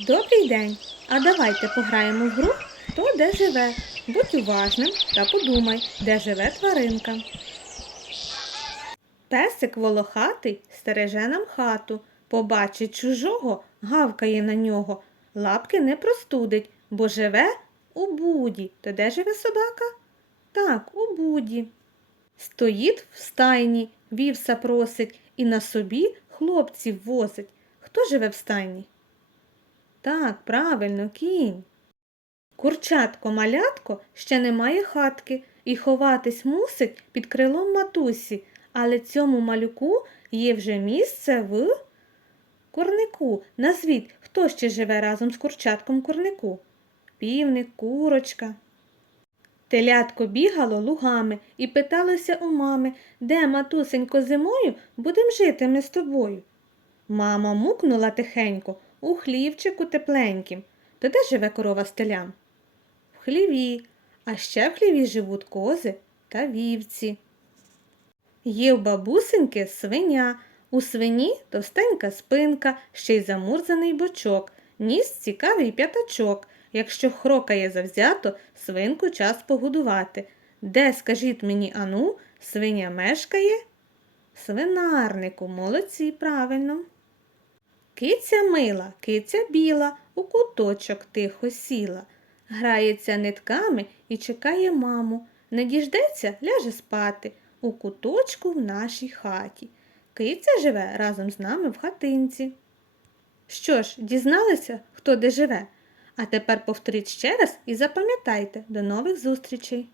Добрий день! А давайте пограємо в гру Хто де живе. Будь уважним та подумай, де живе тваринка. Песик волохатий стереже нам хату. Побачить чужого, гавкає на нього. Лапки не простудить, бо живе у буді. То де живе собака? Так, у буді. Стоїть в стайні, вівса просить і на собі хлопців возить. Хто живе в стайні? Так, правильно, кінь. Курчатко малятко ще не має хатки і ховатись мусить під крилом матусі, але цьому малюку є вже місце в курнику. Назвіть, хто ще живе разом з курчатком курнику? Півник, курочка. Телятко бігало лугами і питалося у мами, де, матусенько, зимою будем жити ми з тобою. Мама мукнула тихенько у хлівчику тепленьким. То де живе корова з телям? В хліві, а ще в хліві живуть кози та вівці. Є в бабусеньки свиня. У свині товстенька спинка, ще й замурзаний бочок, ніс цікавий п'ятачок. Якщо хрокає завзято, свинку час погодувати. Де, скажіть мені, ану, свиня мешкає? Свинарнику, молодці, правильно. Киця мила, киця біла, у куточок тихо сіла. Грається нитками і чекає маму. Не діждеться, ляже спати у куточку в нашій хаті. Киця живе разом з нами в хатинці. Що ж, дізналися, хто де живе? А тепер повторіть ще раз і запам'ятайте до нових зустрічей.